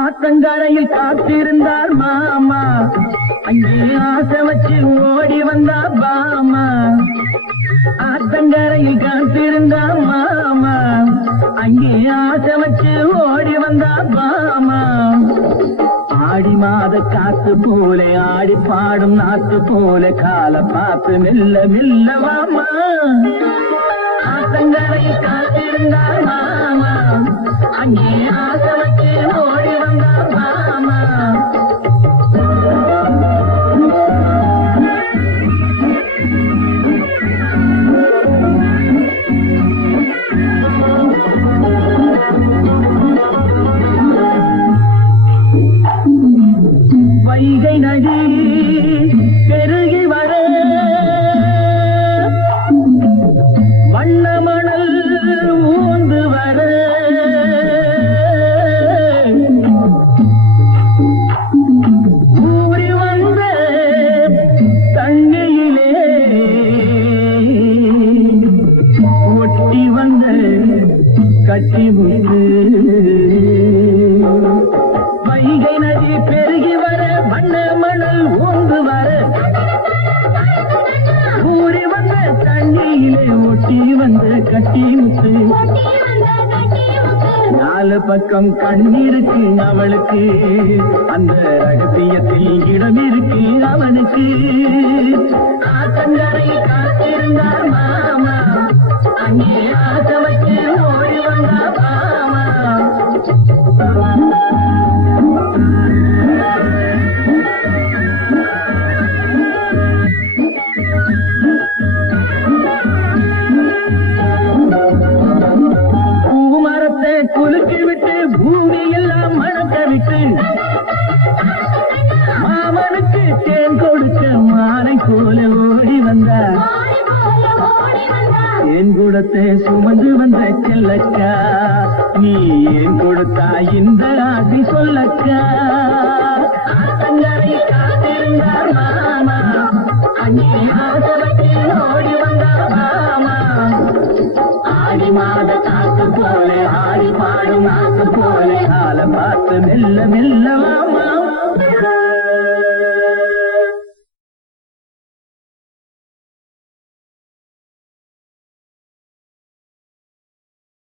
ஆத்தங்கரையில் காத்திருந்தார் மாமா, அங்கே ஆசை வச்சு ஓடி வந்தா பாமா. ஆத்தங்கரையில் காத்திருந்தார் மாமா, அங்கே ஆசை வச்சு ஓடி வந்தா பாமா. ஆடி மாத காத்து போல ஆடி பாடும் நாத்து போல கால பார்த்து மெல்ல மெல்ல வாமா. ஆத்தங்கரையில் காத்திருந்தார் மாமா, அங்கே ஆசை வச்சு ஓடி வந்தா பாமா. வைகை நதி பெருகி வர வண்ண மணல் ஊந்து வர ஊறி வந்த தண்ணியிலே ஒட்டி வந்த கட்டி முத்து. வைகை நதி பெருகி வர வண்ண மணல் ஊந்து வர ஊறி வந்த தண்ணியிலே ஒட்டி வந்த கட்டி முத்து. நாலு பக்கம் கண்ணிருக்கு அவளுக்கு, அந்த ரகசியத்தில் இடம் இருக்கு அவனுக்கு. ஆத்தங்கரை காத்திருந்தார் மாமா, அங்கே ஆசை வச்சு ஓடி வந்தா பாமா. பூமரத்தை குலுக்கி விட்டு பூமி எல்லாம் மணக்க விட்டு மாமனுக்கு தேன் கொடுக்க மாலை போல ஓடி வந்தார். என் கூடத்தை சுமந்து வந்த செல்லக்கா, நீ ஏன் கொடுத்தா இந்த ஆசி சொல்லக்கா. ஆத்தங்கரை காத்திருந்தார் மாமா, அங்கே ஆசை வச்சு ஓடி வந்தார் மாமா. ஆடி மாத காத்து போல ஆடி பாடும் நாத்து போல கால பார்த்து மெல்ல மெல்ல மாமா.